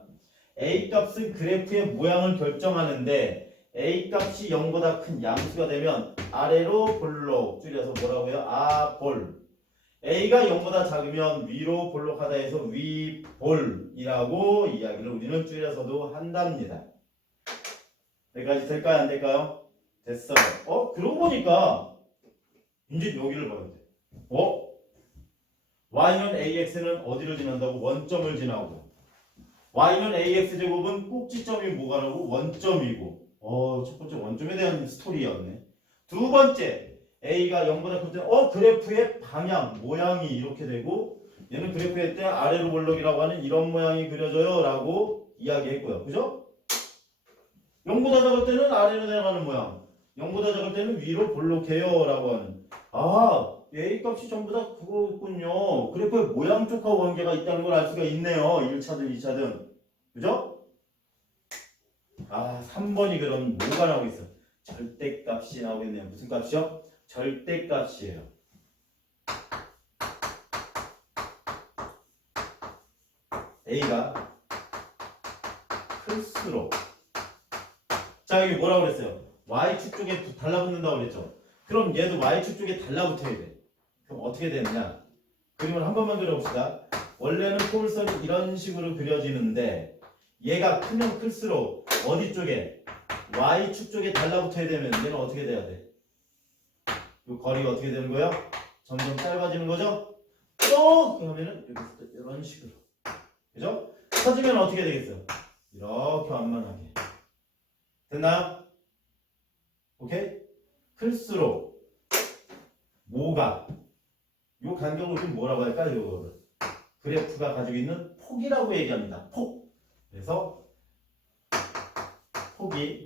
A 값은 그래프의 모양을 결정하는데 A 값이 0보다 큰 양수가 되면 아래로 볼록 줄여서 뭐라고요? 아볼. A가 0보다 작으면 위로 볼록하다 해서 위볼이라고 이야기를 우리는 줄여서도 한답니다. 여기까지 될까요? 안 될까요? 됐어요. 그러고 보니까 이제 여기를 봐야 돼. y는 ax는 어디를 지난다고? 원점을 지나고 y는 ax제곱은 꼭지점이 뭐가 라고? 원점이고 첫 번째 원점에 대한 스토리였네. 두 번째 a가 0보다 클 때 그래프의 방향, 모양이 이렇게 되고 얘는 그래프의 때 아래로 볼록이라고 하는 이런 모양이 그려져요 라고 이야기했고요. 그죠? 0보다 작을 때는 아래로 내려가는 모양 0보다 작을 때는 위로 볼록해요 라고 하는 A 값이 전부 다 그거군요. 그래프의 모양 쪽하고 관계가 있다는 걸 알 수가 있네요. 1차든 2차든. 그죠? 3번이 그럼 뭐가 나오고 있어? 절대값이 나오겠네요. 무슨 값이요? 절대값이에요. A가 클수록 자 여기 뭐라고 그랬어요? Y축 쪽에 달라붙는다고 그랬죠? 그럼 얘도 Y축 쪽에 달라붙어야 돼. 그럼 어떻게 되느냐? 그림을 한 번만 그려봅시다. 원래는 포물선이 이런 식으로 그려지는데 얘가 크면 클수록 어디 쪽에? Y축 쪽에 달라붙어야 되면 얘는 어떻게 돼야 돼? 이 거리가 어떻게 되는 거예요? 점점 짧아지는 거죠? 그러면은 여기서 이런 식으로 그죠? 터지면 어떻게 되겠어요? 이렇게 완만하게 됐나요? 오케이? 클수록 뭐가 요 간격을 우리는 뭐라고 할까요? 요거를 그래프가 가지고 있는 폭이라고 얘기합니다. 폭. 그래서 폭이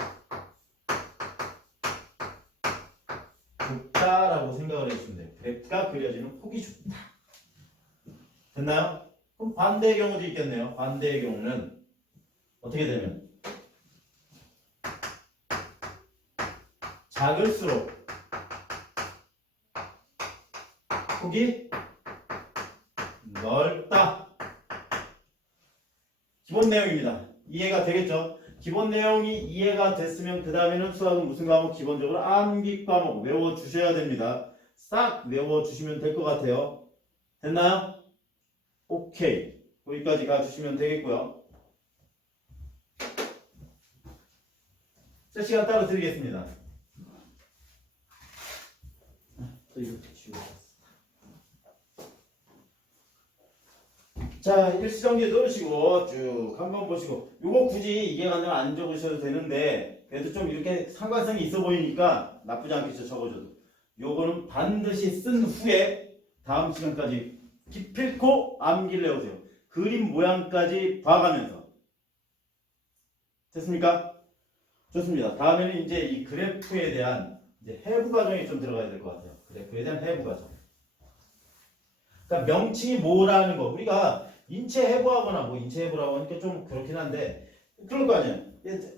좁다라고 생각을 해주시면 돼요. 그래프가 그려지는 폭이 좁다. 됐나요? 그럼 반대의 경우도 있겠네요. 반대의 경우는 어떻게 되면 작을수록 폭이 넓다. 기본 내용입니다. 이해가 되겠죠? 기본 내용이 이해가 됐으면 그 다음에는 수학은 무슨 과목? 기본적으로 암기 과목 외워주셔야 됩니다. 싹 외워주시면 될 것 같아요. 됐나요? 오케이. 거기까지 가주시면 되겠고요. 자, 시간 따로 드리겠습니다. 또 이거 지우고. 자, 일시정지 넣으시고 쭉 한번 보시고 요거 굳이 이해가 안 되면 안 적으셔도 되는데 그래도 좀 이렇게 상관성이 있어 보이니까 나쁘지 않겠죠, 적어줘도. 요거는 반드시 쓴 후에 다음 시간까지 기필코 암기를 해오세요. 그림 모양까지 봐가면서. 됐습니까? 좋습니다. 다음에는 이제 이 그래프에 대한 이제 해부 과정이 좀 들어가야 될 것 같아요. 그래프에 대한 해부 과정. 그러니까 명칭이 뭐라는 거. 우리가 인체 해부하거나 뭐 인체 해부라고 하니까 좀 그렇긴 한데 그럴 거 아니에요.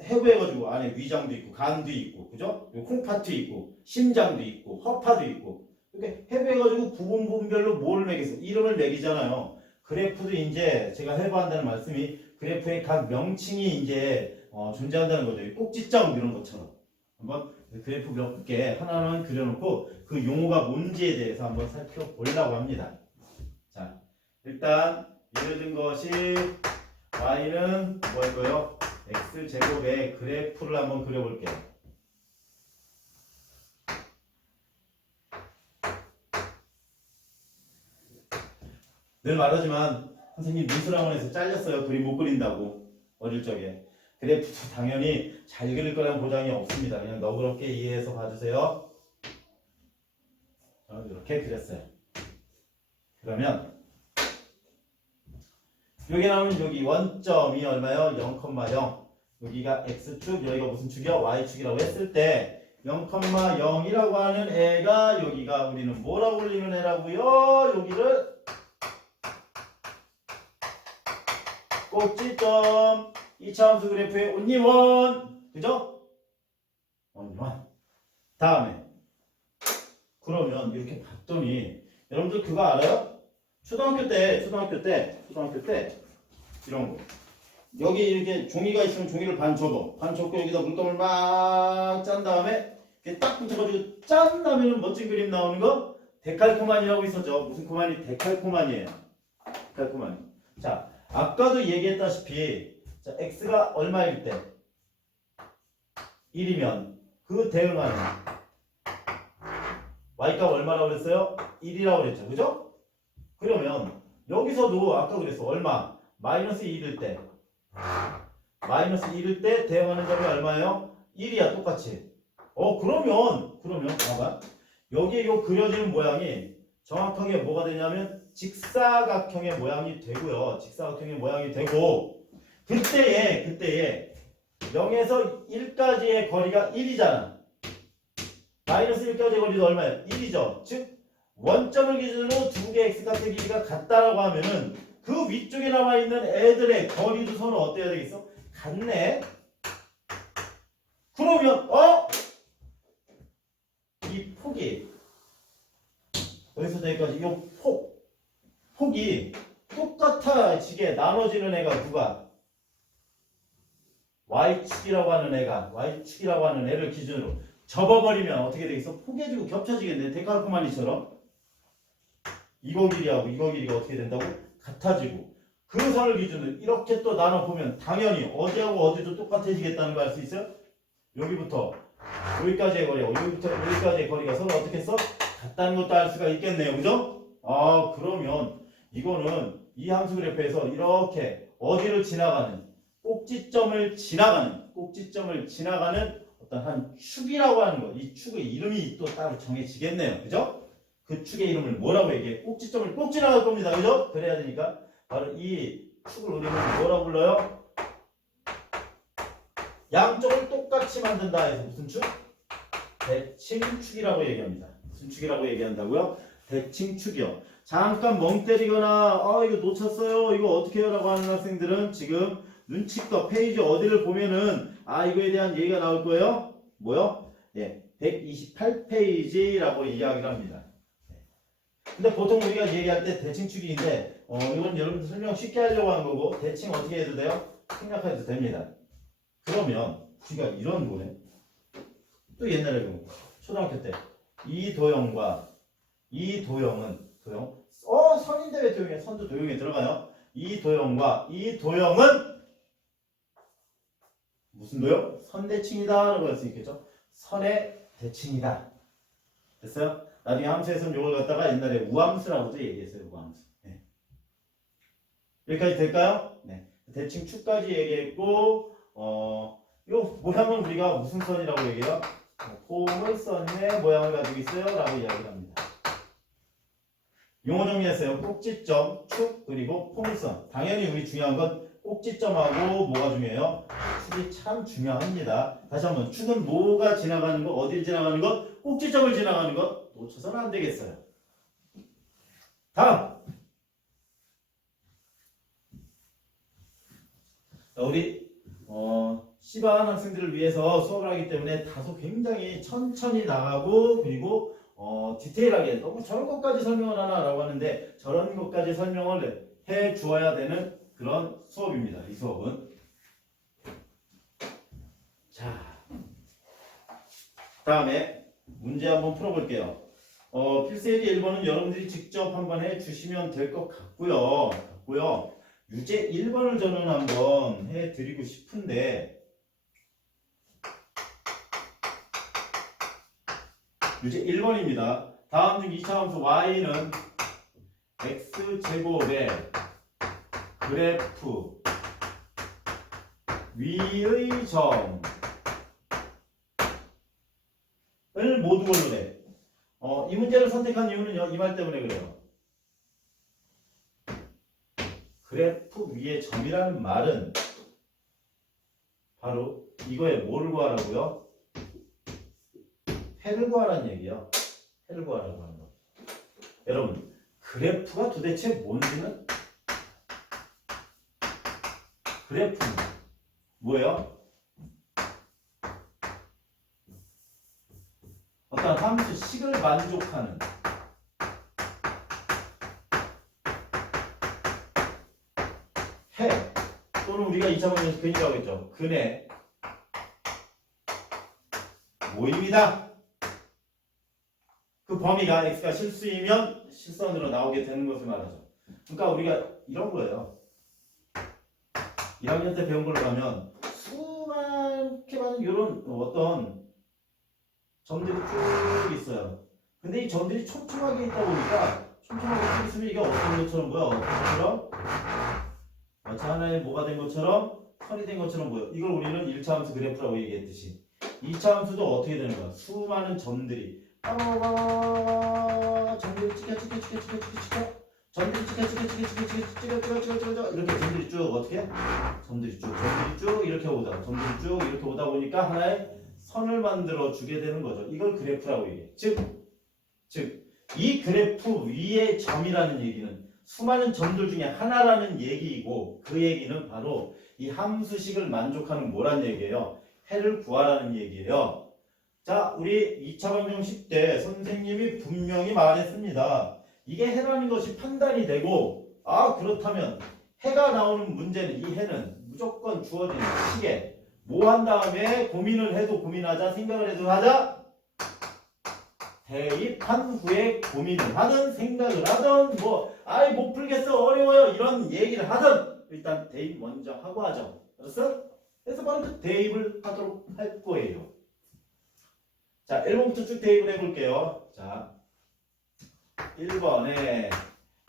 해부해가지고 안에 위장도 있고 간도 있고 그죠? 콩팥도 있고 심장도 있고 허파도 있고 이렇게 해부해가지고 부분별로 뭘 매겠어? 이름을 매기잖아요. 그래프도 이제 제가 해부한다는 말씀이 그래프의 각 명칭이 이제 존재한다는 거죠. 꼭지점 이런 것처럼 한번 그래프 몇 개 하나하나 그려놓고 그 용어가 뭔지에 대해서 한번 살펴보려고 합니다. 자, 일단 예를 든 것이 y는 뭐 할 거예요? x제곱의 그래프를 한번 그려볼게요. 늘 말하지만 선생님 미술학원에서 잘렸어요. 그림 못 그린다고 어릴 적에. 그래프도 당연히 잘 그릴 거라는 보장이 없습니다. 그냥 너그럽게 이해해서 봐주세요. 이렇게 그렸어요. 그러면 여기 나오는 여기 원점이 얼마요? 0,0 여기가 x축, 여기가 무슨 축이요? y축이라고 했을 때 0,0이라고 하는 애가 여기가 우리는 뭐라고 불리는 애라고요? 여기를 꼭지점 2차함수 그래프의 온리원 그죠? 온리원 다음에 그러면 이렇게 봤더니 여러분들 그거 알아요? 초등학교 때 이런 거 여기 이렇게 종이가 있으면 종이를 반 접어 반 접고 여기다 물감을 막 짠 다음에 이렇게 딱 붙여가지고 짠 다음에는 멋진 그림 나오는 거 데칼코마니라고 있었죠. 무슨 코마니? 데칼코마니예요. 데칼코마니. 자, 아까도 얘기했다시피 자, x가 얼마일 때 1이면 그 대응하는 y값 얼마라고 그랬어요? 1이라고 그랬죠. 그죠? 그러면 여기서도 아까 그랬어. 얼마? 마이너스 1일 때 대응하는 점이 얼마예요? 1이야 똑같이. 그러면 봐봐. 여기에 요 그려지는 모양이 정확하게 뭐가 되냐면 직사각형의 모양이 되고요. 직사각형의 모양이 되고 그때에 0에서 1까지의 거리가 1이잖아. 마이너스 1까지의 거리도 얼마예요? 1이죠. 즉 원점을 기준으로 두 개의 x값의 길이가 같다라고 하면은 그 위쪽에 나와 있는 애들의 거리도 서로 어때야 되겠어? 같네. 그러면 이 폭이 여기서 여기까지 이 폭이 똑같아지게 나눠지는 애가 누가? y축이라고 하는 애를 기준으로 접어버리면 어떻게 되겠어? 포개지고 겹쳐지겠네. 데칼코마니처럼 이거 길이하고 이거 길이가 어떻게 된다고? 같아지고 그 선을 기준으로 이렇게 또 나눠보면 당연히 어디하고 어디도 똑같아지겠다는 거 알 수 있어요? 여기부터 여기까지의 거리하고 여기부터 여기까지의 거리가 서로 어떻게 했어? 같다는 것도 알 수가 있겠네요. 그죠? 그러면 이거는 이 함수 그래프에서 이렇게 어디를 지나가는 꼭지점을 지나가는 어떤 한 축이라고 하는 거. 이 축의 이름이 또 따로 정해지겠네요. 그죠? 그 축의 이름을 뭐라고 얘기해? 꼭지점을 꼭 지나갈 겁니다. 그죠? 그래야 되니까 바로 이 축을 우리는 뭐라고 불러요? 양쪽을 똑같이 만든다 해서 무슨 축? 대칭축이라고 얘기합니다. 무슨 축이라고 얘기한다고요? 대칭축이요. 잠깐 멍 때리거나 이거 놓쳤어요. 이거 어떻게 해요? 라고 하는 학생들은 지금 눈치껏 페이지 어디를 보면은 이거에 대한 얘기가 나올 거예요. 뭐요? 예, 128페이지라고 이야기를 합니다. 근데 보통 우리가 얘기할 때 대칭축인데 이건 여러분들 설명 쉽게 하려고 하는 거고 대칭 어떻게 해도 돼요? 생략해도 됩니다. 그러면 우리가 이런 거네. 또 옛날에 초등학교 때 이도영과 이도영은 선인데 왜 도영에 선도 도영에 들어가요? 이도영과 이도영은 무슨 도영? 선대칭이다 라고 할 수 있겠죠? 선의 대칭이다. 됐어요? 나중에 함수에서는 이걸 갖다가 옛날에 우함수라고도 얘기했어요. 우함수. 네. 여기까지 될까요? 네. 대칭축까지 얘기했고 요 모양은 우리가 무슨 선이라고 얘기해요? 포물선의 모양을 가지고 있어요 라고 이야기를 합니다. 용어 정리했어요. 꼭지점, 축, 그리고 포물선. 당연히 우리 중요한 건 꼭지점하고 뭐가 중요해요? 축이 참 중요합니다. 다시 한번 축은 뭐가 지나가는 거, 어디를 지나가는 것, 꼭지점을 지나가는 것 놓쳐서는 안 되겠어요. 다음! 우리 C반 학생들을 위해서 수업을 하기 때문에 다소 굉장히 천천히 나가고 그리고 디테일하게 너무 저런 것까지 설명을 하나라고 하는데 저런 것까지 설명을 해 주어야 되는 그런 수업입니다. 이 수업은. 자, 다음에 문제 한번 풀어볼게요. 필수예제 1번은 여러분들이 직접 한번 해 주시면 될 것 같고요. 유제 1번을 저는 한번 해 드리고 싶은데 유제 1번입니다. 다음 중 2차 함수 y는 x제곱의 그래프 위의 점을 모두 걸로래. 이 문제를 선택한 이유는요. 이 말 때문에 그래요. 그래프 위의 점이라는 말은 바로 이거에 뭐를 구하라고요? 해를 구하라는 얘기예요. 해를 구하라고 하는 거. 여러분, 그래프가 도대체 뭔지는 그래프는 뭐예요? 어떤 함수 식을 만족하는 해 또는 우리가 2차 문제에서 근이라고 했죠. 근의 모임이다. 그 범위가 x가 실수이면 실선으로 나오게 되는 것을 말하죠. 그러니까 우리가 이런 거예요. 1학년 때 배운 걸로 가면 수많게 많은 이런 어떤 점들이 쭉 있어요. 근데 이 점들이 촘촘하게 있다 보니까 촘촘하게 쭉 있으면 이게 어떤 것처럼 보여? 어떤 것처럼? 마치 하나의 뭐가 된 것처럼 선이 된 것처럼 보여. 이걸 우리는 1차 함수 그래프라고 얘기했듯이 2차 함수도 어떻게 되는 거야? 수많은 점들이 점들이 찍혀 점들이 찍혀 이렇게 점들이 쭉 어떻게? 점들이 쭉 이렇게 오다 보니까 하나의 선을 만들어 주게 되는 거죠. 이걸 그래프라고 얘기해. 즉 이 그래프 위에 점이라는 얘기는 수많은 점들 중에 하나라는 얘기이고 그 얘기는 바로 이 함수식을 만족하는 뭐란 얘기예요? 해를 구하라는 얘기예요. 자, 우리 2차 방정식 때 선생님이 분명히 말했습니다. 이게 해라는 것이 판단이 되고 그렇다면 해가 나오는 문제는 이 해는 무조건 주어지는 시에 뭐 한 다음에 고민을 해도 고민하자 생각을 해도 하자 대입한 후에 고민을 하든 생각을 하든 못 풀겠어 어려워요 이런 얘기를 하든 일단 대입 먼저 하고 하죠. 알았어? 그래서 바로 그 대입을 하도록 할 거예요. 자, 1번부터 쭉 대입을 해볼게요. 자, 1번에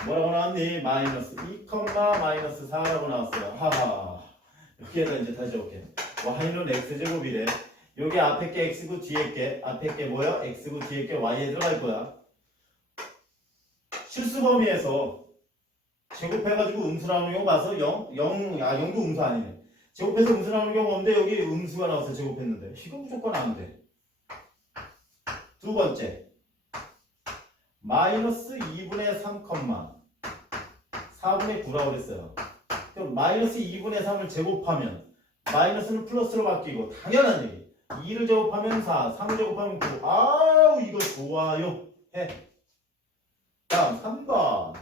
뭐라고 나왔니? 마이너스 2, 마이너스 4라고 나왔어요. 하하. 여기에다 이제 다시 올게. y는 x제곱이래. 여기 앞에 게 x고 뒤에 게 앞에 게 뭐야? x고 뒤에 게 y에 들어갈 거야. 실수 범위에서 제곱해가지고 음수 나오는 경우 봐서 0도 음수 아니네. 제곱해서 음수 나오는 경우 없는데 여기 음수가 나와서 제곱했는데 이거 무조건 안 돼. 두 번째 마이너스 2분의 3, 4분의 9라고 그랬어요. 그럼 마이너스 2분의 3을 제곱하면 마이너스는 플러스로 바뀌고 당연한 얘기. 2를 제곱하면 4, 3을 제곱하면 9. 아우 이거 좋아요. 해. 다음 3번.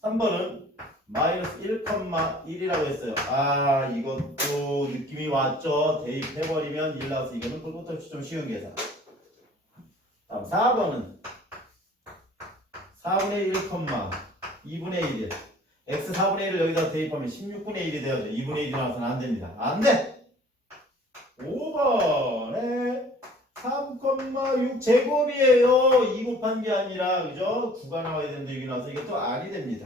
3번은 마이너스 1,1이라고 했어요. 아 이것도 느낌이 왔죠. 대입해버리면 1 나와서 이거는 볼것 없이 좀 쉬운 계산. 다음 4번은 4분의 1, 2분의 1. x 4분의 1을 여기다 대입하면 16분의 1이 되어져. 2분의 1이 나와서는 안 됩니다. 안 돼! 5번에 3,6 제곱이에요. 2 곱한 게 아니라, 그죠? 9가 나와야 되는데 여기 나와서 이게 또 아니 됩니다.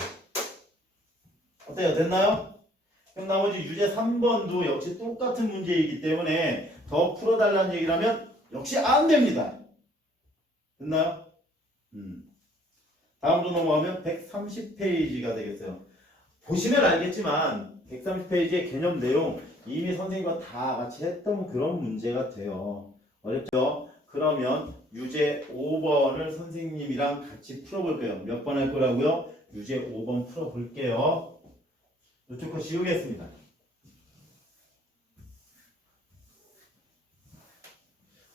어때요? 됐나요? 그럼 나머지 유제 3번도 역시 똑같은 문제이기 때문에 더 풀어달라는 얘기를 하면 역시 안 됩니다. 됐나요? 다음으로 넘어가면 130페이지가 되겠어요. 보시면 알겠지만 130페이지의 개념 내용 이미 선생님과 다 같이 했던 그런 문제가 돼요. 어렵죠? 그러면 유제 5번을 선생님이랑 같이 풀어볼 거예요. 몇 번 할 거라고요? 유제 5번 풀어볼게요. 이쪽 거 지우겠습니다.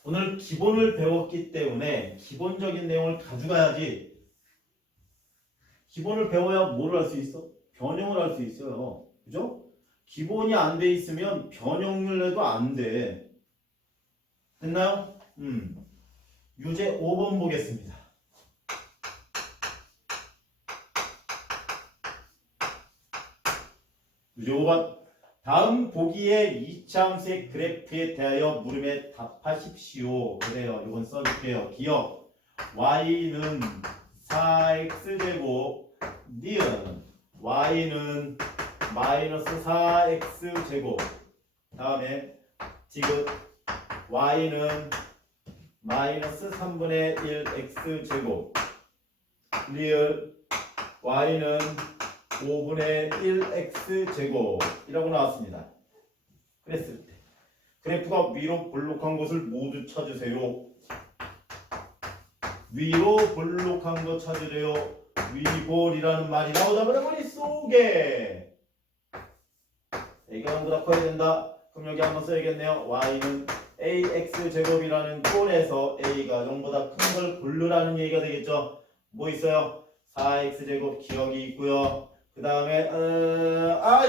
오늘 기본을 배웠기 때문에 기본적인 내용을 가져가야지. 기본을 배워야 뭘 할 수 있어? 변형을 할 수 있어요. 그죠? 기본이 안 돼 있으면 변형을 해도 안 돼. 됐나요? 유제 5번 보겠습니다. 유제 5번. 다음 보기의 이차함수의 그래프에 대하여 물음에 답하십시오. 그래요. 이건 써줄게요. 기억. y는 4x제곱 니은 y는 마이너스 4x제곱 다음에 디귿 y는 마이너스 3분의 1x제곱 리을 y는 5분의 1x제곱 이라고 나왔습니다. 그랬을 때 그래프가 위로 볼록한 것을 모두 찾으세요. 위로 볼록한 거 찾으래요. 위볼이라는 말이 나오자마자 머릿속에 애가 보다 커야 된다. 그럼 여기 한번 써야겠네요. y는 ax제곱이라는 꼴에서 a가 0보다 큰 걸 고르라는 얘기가 되겠죠. 뭐 있어요? 4x제곱 기억이 있고요. 그 다음에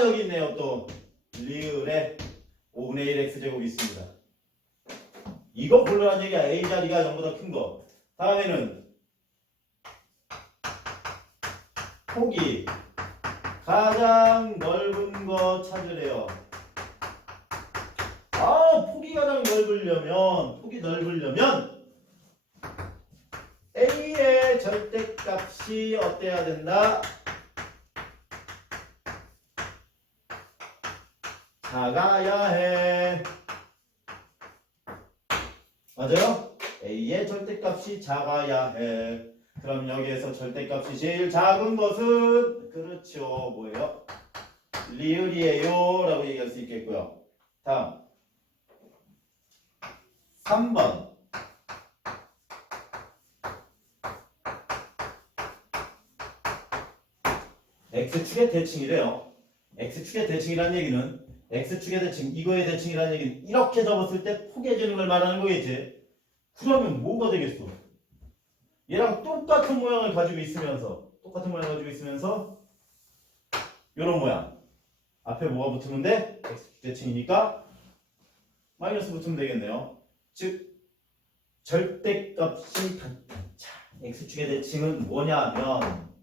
여기 있네요. 또 리을에 5분의 1x제곱이 있습니다. 이거 고르라는 얘기야. a 자리가 0보다 큰 거. 다음에는 폭이 가장 넓은 거 찾으래요. 폭이 가장 넓으려면 A의 절대값이 어때야 된다? 작아야 해. 맞아요? A의 절대값이 작아야 해. 그럼 여기에서 절대값이 제일 작은 것은 그렇죠. 뭐예요? 리을이에요 라고 얘기할 수 있겠고요. 다음 3번 X축의 대칭이래요. X축의 대칭이라는 얘기는 X축의 대칭, 이거의 대칭이라는 얘기는 이렇게 접었을 때 포개지는 걸 말하는 거겠지. 그러면 뭐가 되겠어? 얘랑 똑같은 모양을 가지고 있으면서 이런 모양. 앞에 뭐가 붙으면 돼? X축 대칭이니까 마이너스 붙으면 되겠네요. 즉 절대값이 같다. 자, X축의 대칭은 뭐냐면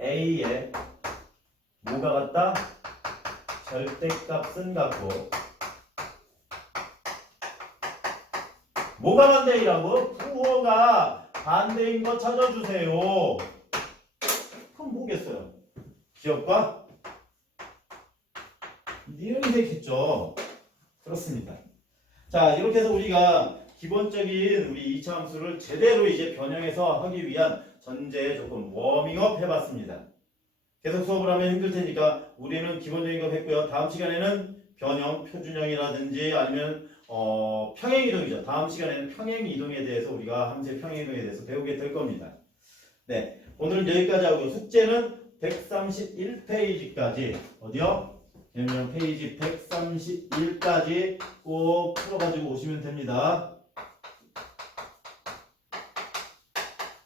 A에 뭐가 같다? 절대값은 같고 뭐가 반대이라고? 부호가 반대인 거 찾아주세요. 그럼 뭐겠어요? 기억과 니은이 되겠죠. 그렇습니다. 자, 이렇게 해서 우리가 기본적인 우리 2차 함수를 제대로 이제 변형해서 하기 위한 전제 조금 워밍업 해봤습니다. 계속 수업을 하면 힘들 테니까 우리는 기본적인 거 했고요. 다음 시간에는 변형, 표준형이라든지 아니면 평행이동이죠. 다음 시간에는 평행이동에 대해서 우리가 함수의 평행이동에 대해서 배우게 될 겁니다. 네, 오늘은 여기까지 하고 숙제는 131페이지까지 어디요? 개념 페이지 131까지 꼭 풀어가지고 오시면 됩니다.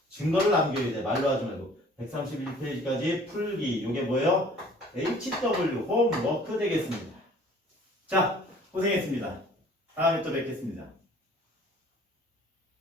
증거를 남겨야 돼. 말로 하지 말고. 131페이지까지 풀기. 이게 뭐예요? HW 홈워크 되겠습니다. 자, 고생했습니다. 다음에 또 뵙겠습니다.